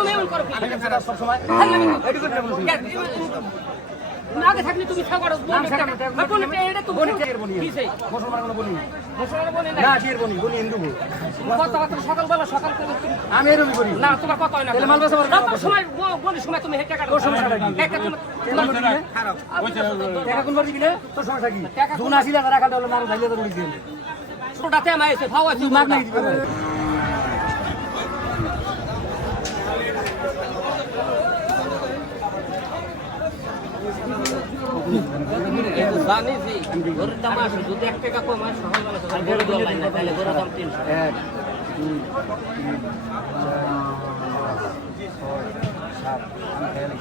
তুমি এমন করো। না বলছি। আগে থাকলে তুমি ছাগল নাম এটা তো? কিসে মুসলমান কোনো বলি মুসলমান বলে না? না বিয়ের বনি বলি হিন্দু বলি। কথাবার্তা সকালবেলা সকাল করে আমি এরকমই করি। না তোমার কথা হয় না। তাহলে মাল বেচা পারবে সময় ব- সময় তুমি হেঁটে কাটো তোর একটা তুমি- তেল টাকা কোন বাড়ি কিনে? তোর সমস্যা কি? দুন আশি রাখা হলো মানুষ ঢালিয়ে তো বলি দিয়ে। ছোটাতে আমার এসে ভাও আছে মাগ নাকি দিবে? না? গরুর দাম আসে যদি এক টাকা কম সকালবেলা গরু দেওয়া না তাহলে গরুর দাম তিনশো এক, দুই, তিন, চার, ছয়, সাত, আট,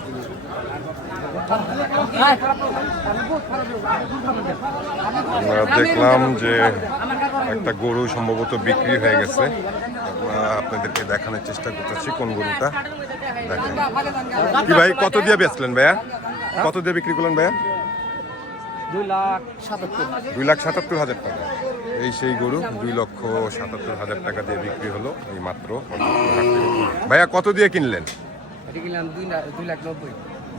নয়, দশ, খারাপ না, খারাপ না। আমরা দেখলাম যে একটা গরু সম্ভবত বিক্রি হয়ে গেছে আপনাদেরকে দেখানোর চেষ্টা করতেছি কোন গরুটা দেখেন কি ভাই কত দিয়ে বেচলেন ভাইয়া কত দিয়ে বিক্রি করলেন ভাইয়া দুই লাখ সাতাত্তর। দুই লাখ সাতাত্তর হাজার টাকা। এই সেই গরু দুই লক্ষ সাতাত্তর হাজার টাকা দিয়ে বিক্রি হলো এই মাত্র ভাইয়া কত দিয়ে কিনলেন?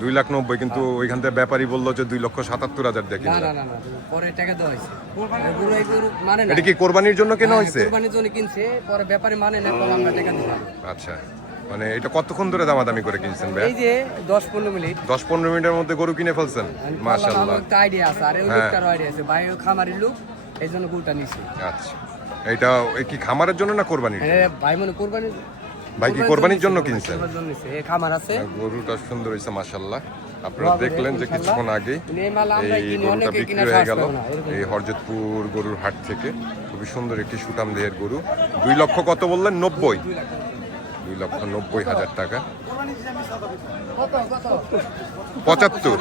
দুই লাখ নব্বই। কিন্তু ওইখান থেকে ব্যাপারী বলল যে দুই লক্ষ সাতাত্তর হাজার দিয়ে না কিনলেন। না না না পরে টাকা দেওয়া হয়েছে। গরু এই গরু মানে না। এটা কি কোরবানির জন্য কেনা হয়েছে? কোরবানির জন্য কিনছে পরে ব্যাপারে মানে না আমরা টাকা দিলাম। আচ্ছা। মানে এটা কতক্ষণ ধরে দামাদামি করে কিনছেন ভাই এই যে দশ পনেরো মিনিট। দশ পনেরো মিনিটের মধ্যে গরু কিনে ফেলছেন মাশাল্লাহ আইডিয়া আছে আর ওই হ্যাঁ। লোকটারও আইডিয়া আছে। ভাই ও খামারের লোক এই জন্য গরুটা নিছে। আচ্ছা। এটা কি খামারের জন্য না কোরবানির জন্য? ভাই মনে কোরবানির ভাই কি কোরবানির জন্য কিনছেন কোরবানির জন্য নিছে। এ খামার আছে। গরুটা সুন্দর হয়েছে মাশাল্লাহ আপনারা দেখলেন যে কিছুক্ষণ আগে এই আমরা এই গরুটা বিক্রি হয়ে গেল। এই হরজতপুর গরুর হাট থেকে। খুবই সুন্দর একটি সুটাম দেহের গরু। দুই লক্ষ কত বললেন? নব্বই। দুই লক্ষ নব্বই হাজার টাকা। পঁচাত্তর।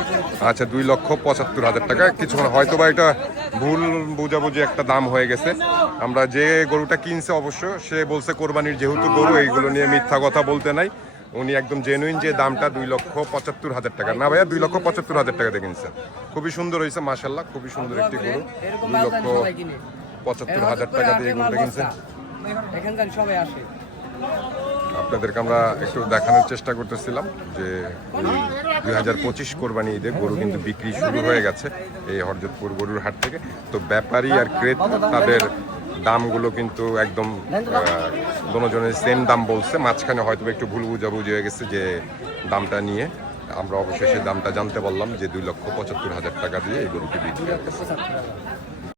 আচ্ছা দুই লক্ষ পঁচাত্তর হাজার টাকা। কিছুক্ষণ হয়তো বা এটা ভুল বুঝাবুঝি একটা দাম হয়ে গেছে। আমরা যে গরুটা কিনছে অবশ্য, সে বলছে কোরবানির যেহেতু গরু, এইগুলো নিয়ে মিথ্যা কথা বলতে নাই। উনি একদম জেনুইন যে দামটা দুই লক্ষ পঁচাত্তর হাজার টাকা। না ভাইয়া, দুই লক্ষ পঁচাত্তর হাজার টাকা দিয়ে কিনছেন খুবই সুন্দর হয়েছে মাসাল্লাহ খুবই সুন্দর একটি গরু। দুই লক্ষ পঁচাত্তর হাজার টাকা দিয়ে গরুটা কিনছেন। এখান জানি সবাই আসে। আপনাদেরকে আমরা একটু দেখানোর চেষ্টা করতেছিলাম যে দুই হাজার পঁচিশ কোরবানি ঈদে গরু কিন্তু বিক্রি শুরু হয়ে গেছে এই হরজতপুর গরুর হাট থেকে। তো ব্যাপারী আর ক্রেতা তাদের দামগুলো কিন্তু একদম দুজনের সেম দাম বলছে। মাঝখানে হয়তো একটু ভুল বুঝাবুঝি হয়ে গেছে যে দামটা নিয়ে। আমরা অবশেষে দামটা জানতে পারলাম যে দুই লক্ষ পঁচাত্তর হাজার টাকা দিয়ে এই গরুটি বিক্রি একটা পঁচাত্তর